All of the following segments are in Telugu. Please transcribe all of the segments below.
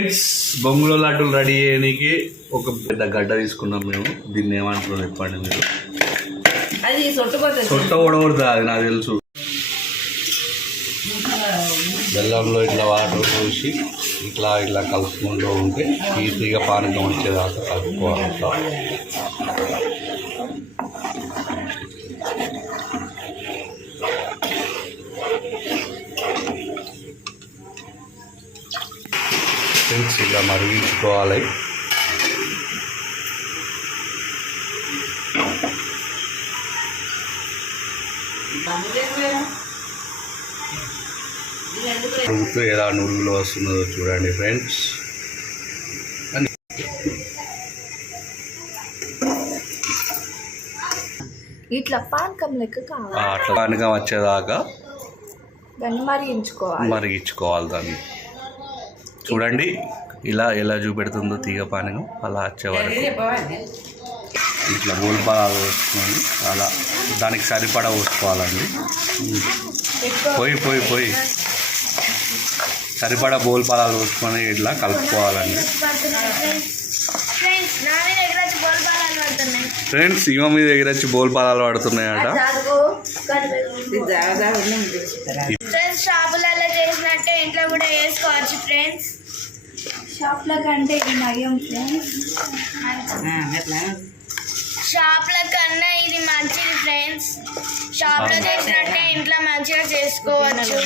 ఫ్రెండ్స్ బొంగులో లడ్డూలు రెడీ చేయడానికి ఒక పెద్ద గడ్డ తీసుకున్నాం మేము. దీన్ని ఏమంటారు చెప్పండి మీరు. అది ఓడకూడదు అది నాకు తెలుసు. బెల్లంలో ఇట్లా వాటర్ పోసి ఇట్లా ఇట్లా కలుపుకుంటూ ఉంటే ఈజీగా పానకం వచ్చేదాకా కలుపుకోవాలి ఫ్రెండ్స్ ఇలా మరిగించుకోవాలి ఉడుకుతూ ఎలా నురుగులో వస్తున్నదో చూడండి ఫ్రెండ్స్ ఇట్లా పానకం లెక్క కావాలి. అట్లా పానకం వచ్చేదాకా దాన్ని మరిగించుకోవాలి. మరిగించుకోవాలి దాన్ని. చూడండి. ఇలా ఎలా చూపెడుతుందో తీగ పానకం అలా వచ్చే వరకు. ఇట్లా గోల్పాలు పోసుకొని అలా దానికి సరిపడా పోసుకోవాలండి. పోయి పోయి పోయి. సరిపడా బోల్పాలాలు పోసుకొని ఇట్లా కలుపుకోవాలండి. ఫ్రెండ్స్ మీద బాల్ ఇవ మీద దగ్గర వచ్చి బోల్పాలాలు పడుతున్నాయట. షాపులలో చేసినట్టే ఇంట్లో కూడా చేసుకోవచ్చు ఫ్రెండ్స్. షాప్ల కంటే ఇది నయం ఫ్రెండ్స్ ఎట్లా? షాప్ల కన్నా ఇది మంచిది ఫ్రెండ్స్ షాప్లో చేసినట్టే ఇంట్లో మంచిగా చేసుకోవచ్చు.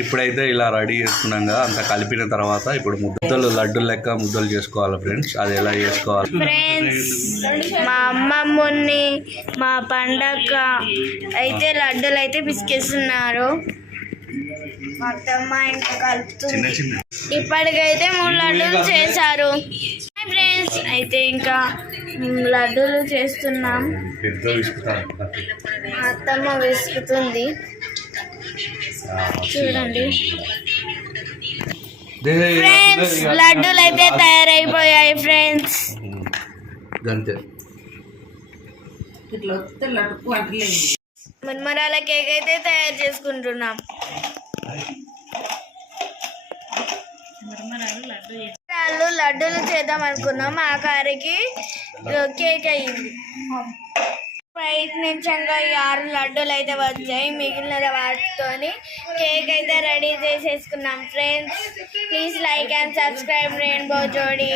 ఇప్పుడైతే ఇలా రెడీ చేసుకున్నాం కదా అంత కలిపిన తర్వాత ఇప్పుడు ముద్దలు లడ్డు లెక్క ముద్దలు చేసుకోవాలి ఫ్రెండ్స్. అది ఎలా చేసుకోవాలి? ఫ్రెండ్స్ మా అమ్మమ్మని మా పండగ అయితే లడ్డూలు అయితే పిసికేస్తున్నారు. మా అత్తమ్మ ఇంకా కలుపుతుంది. చిన్న చిన్న. ఇప్పటికైతే మూడు లడ్డూలు చేశారు. ఫ్రెండ్స్ అయితే ఇంకా లడ్డూలు చేస్తున్నాం. అత్తమ్మ విసుకుతుంది. చూడండి. ఫ్రెండ్స్ లడ్డూలు అయితే తయారైపోయాయి ఫ్రెండ్స్ అంటలేదు మన్మరాల కేక్ అయితే తయారు చేసుకుంటున్నాం. వాళ్ళు లడ్డూలు చేద్దాం అనుకున్నాం. ఆ కారికి కేక్ అయ్యింది. ప్రయత్నించంగా ఈ ఆరు లడ్డూలు అయితే వచ్చాయి. మిగిలిన వాటితోని కేక్ అయితే రెడీ చేసేసుకున్నాం. Friends please like and subscribe rainbow జోడీ.